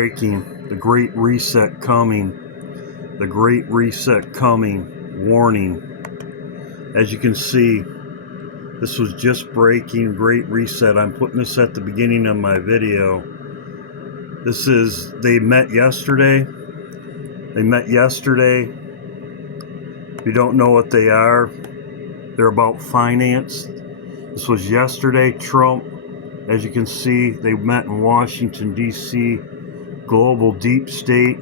breaking. The Great Reset coming. The Great Reset coming. Warning. As you can see, this was just breaking. Great Reset. I'm putting this at the beginning of my video. They met yesterday. If you don't know what they are, they're about finance. This was yesterday. Trump, as you can see, they met in Washington, D.C. Global Deep State.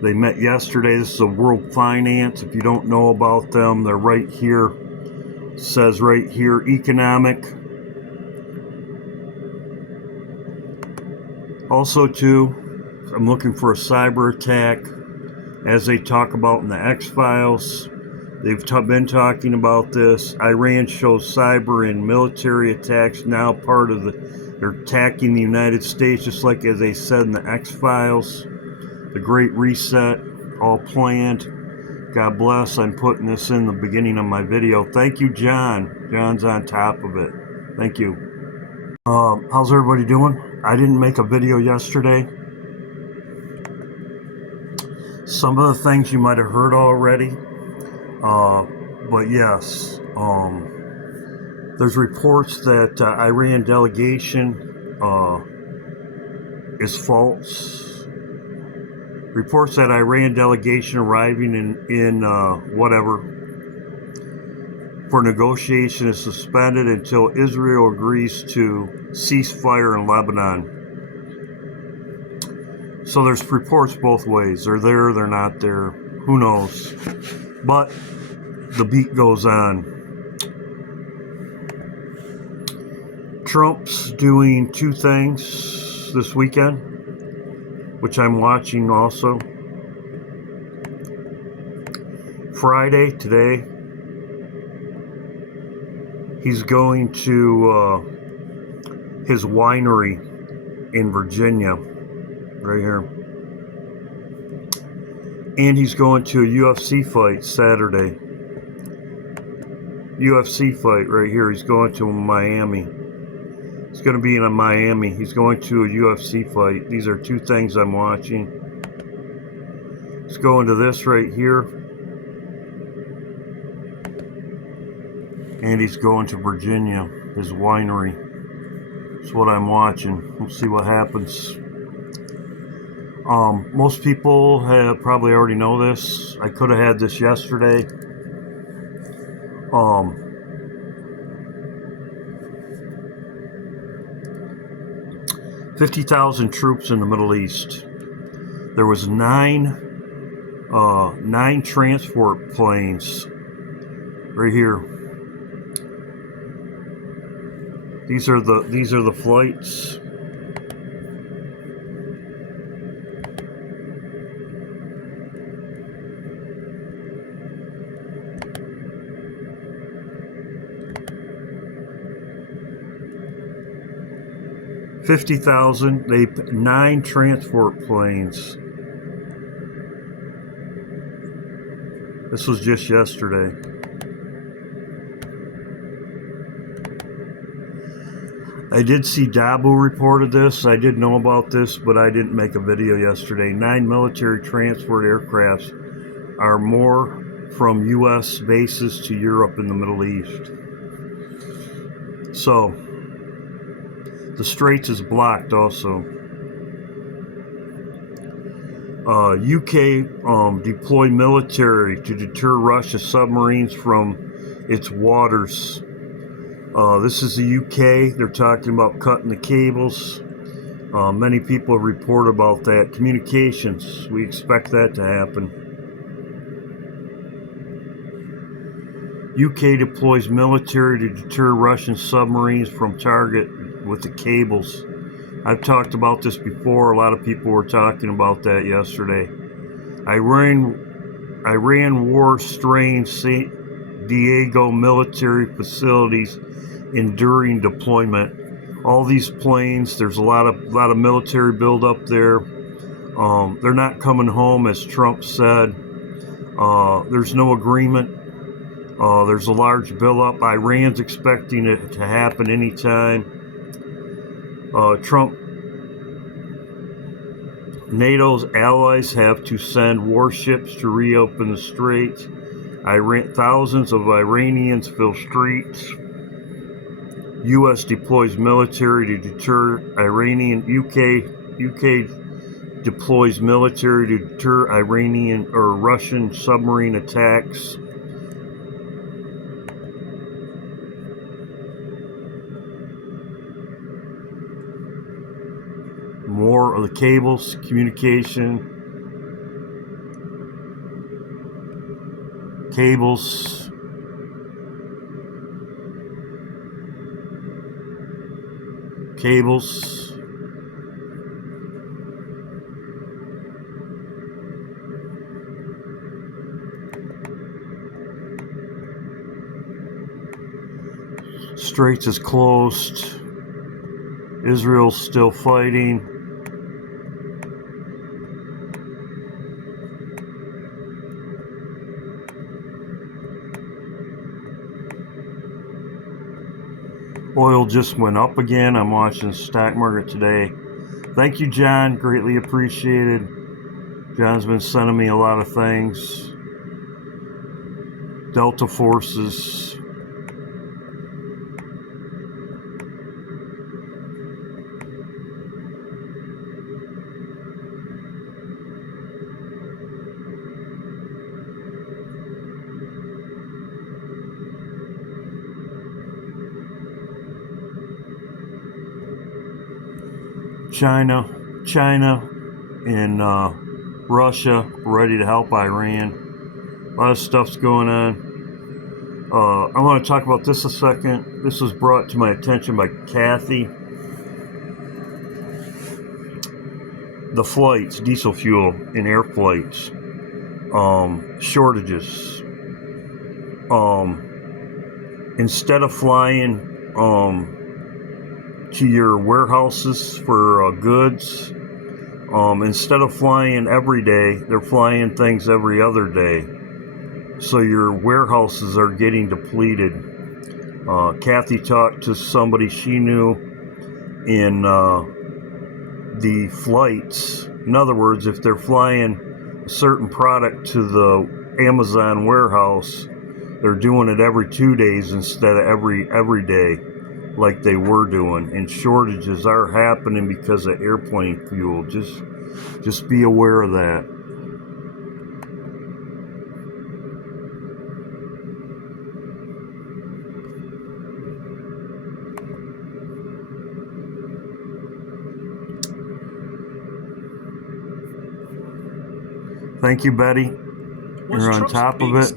They met yesterday. This is a world finance. If you don't know about them, they're right here. It says right here, economic. Also, too, I'm looking for a cyber attack, as they talk about in the X-Files. They've been talking about this. Iran shows cyber and military attacks now part of they're attacking the United States, just like as they said in the X-Files. The Great Reset, all planned. God bless. I'm putting this in the beginning of my video. Thank you, John. John's on top of it. Thank you. How's everybody doing? I didn't make a video yesterday. Some of the things you might have heard already. But yes, there's reports that Iran delegation is false. Reports that Iran delegation arriving in whatever for negotiation is suspended until Israel agrees to ceasefire in Lebanon. So there's reports both ways. They're there, they're not there. Who knows? But the beat goes on. Trump's doing two things this weekend, which I'm watching also. Friday, today, he's going to his winery in Virginia, right here. And he's going to a UFC fight Saturday. UFC fight right here. He's going to Miami. He's going to be in Miami. He's going to a UFC fight. These are two things I'm watching. He's going to this right here. And he's going to Virginia, his winery. That's what I'm watching. We'll see what happens. Most people have probably already know this. I could have had this yesterday. 50,000 troops in the Middle East. There was nine transport planes right here. These are the flights. Nine transport planes. This was just yesterday. I did see Dabo reported this. I did know about this, but I didn't make a video yesterday. 9 military transport aircrafts are more from U.S. bases to Europe in the Middle East. So, the Straits is blocked also. UK deploy military to deter Russia submarines from its waters. This is the UK. They're talking about cutting the cables. Many people report about that. Communications. We expect that to happen. UK deploys military to deter Russian submarines from target with the cables. I've talked about this before. A lot of people were talking about that yesterday. Iran war strains San Diego military facilities enduring deployment. All these planes, there's a lot of military buildup there. They're not coming home, as Trump said. There's no agreement. There's a large buildup. Iran's expecting it to happen anytime. Trump NATO's allies have to send warships to reopen the straits. Thousands of Iranians fill streets. U.S. deploys military to deter UK deploys military to deter Iranian or Russian submarine attacks. More of the cables, communication, cables, Straits is closed. Israel's still fighting. Oil just went up again. I'm watching the stock market today. Thank you, John. Greatly appreciated. John's been sending me a lot of things. Delta forces. China and Russia ready to help Iran. A lot of stuff's going on. I want to talk about this a second. This was brought to my attention by Kathy. The flights, diesel fuel in air flights, shortages. Instead of flying to your warehouses for goods, instead of flying every day, they're flying things every other day. So your warehouses are getting depleted. Kathy talked to somebody she knew in the flights. In other words, if they're flying a certain product to the Amazon warehouse, they're doing it every 2 days instead of every day like they were doing. And shortages are happening because of airplane fuel. Just be aware of that. Thank you, Betty. You're on top of it.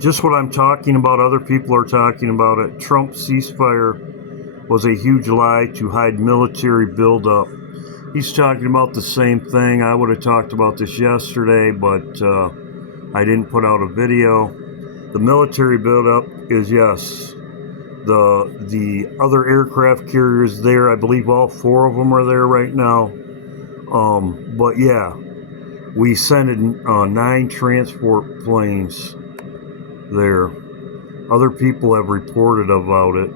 Just what I'm talking about, other people are talking about it. Trump's ceasefire was a huge lie to hide military buildup. He's talking about the same thing. I would have talked about this yesterday, but I didn't put out a video. The military buildup is, yes, the other aircraft carriers there. I believe all 4 of them are there right now. But yeah, we sent 9 transport planes there. Other people have reported about it.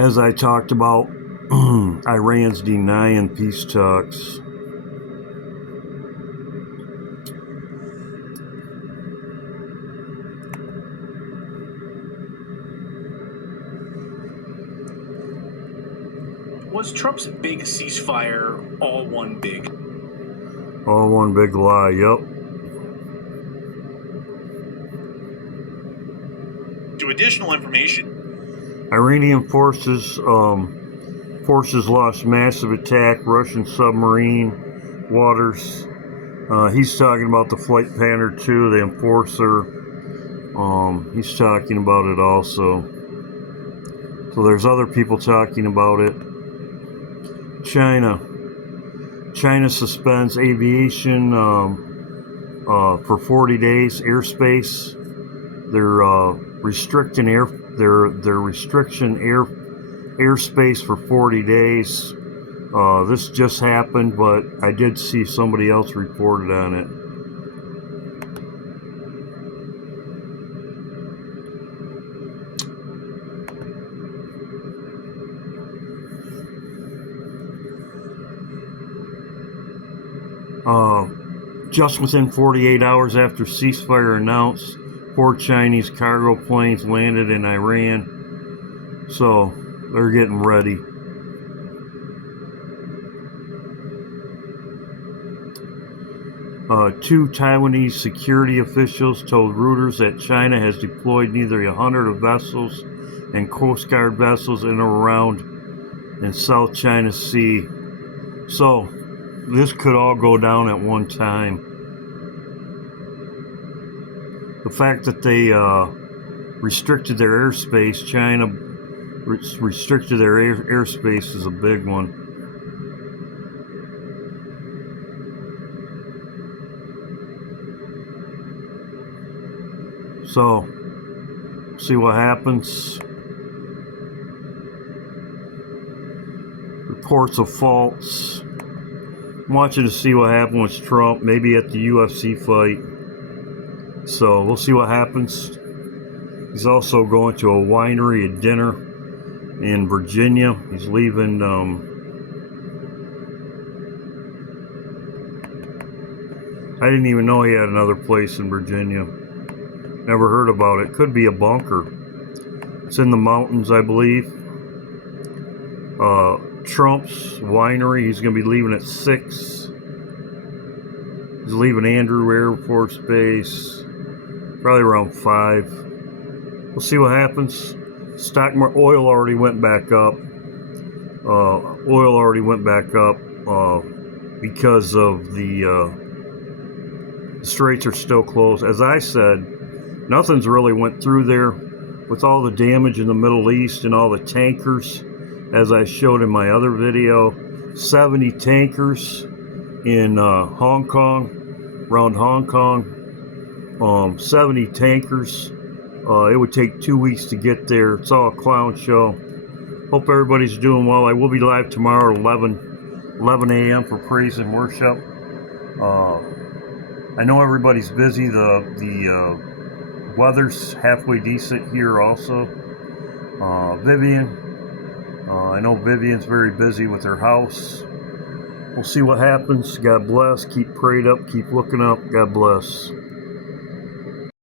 As I talked about, Iran's denying peace talks. Was Trump's big ceasefire all one big lie? Yep. To additional information, Iranian forces launched massive attack Russian submarine waters. He's talking about the Flight Panther 2, the Enforcer. He's talking about it also. So there's other people talking about it. China suspends aviation for 40 days. Airspace. They're restricting airspace for 40 days. This just happened, but I did see somebody else reported on it. Just within 48 hours after ceasefire announced, 4 Chinese cargo planes landed in Iran. So they're getting ready. Two Taiwanese security officials told Reuters that China has deployed nearly 100 vessels and Coast Guard vessels in or around in South China Sea. So this could all go down at one time. The fact that they restricted their airspace, China restricted their airspace, is a big one. So, see what happens. Reports of faults. I'm watching to see what happens with Trump, maybe at the UFC fight. So, we'll see what happens. He's also going to a winery at dinner in Virginia. He's leaving, I didn't even know he had another place in Virginia. Never heard about it. Could be a bunker. It's in the mountains, I believe. Trump's winery, he's going to be leaving at 6. He's leaving Andrew Air Force Base probably around 5. We'll see what happens. Stock market, oil already went back up. Because of the straits are still closed. As I said, nothing's really went through there with all the damage in the Middle East and all the tankers. As I showed in my other video, 70 tankers in Hong Kong, around Hong Kong. 70 tankers. It would take 2 weeks to get there. It's all a clown show. Hope everybody's doing well. I will be live tomorrow at 11 a.m. for praise and worship. I know everybody's busy. The weather's halfway decent here also. Vivian. I know Vivian's very busy with her house. We'll see what happens. God bless. Keep prayed up. Keep looking up. God bless.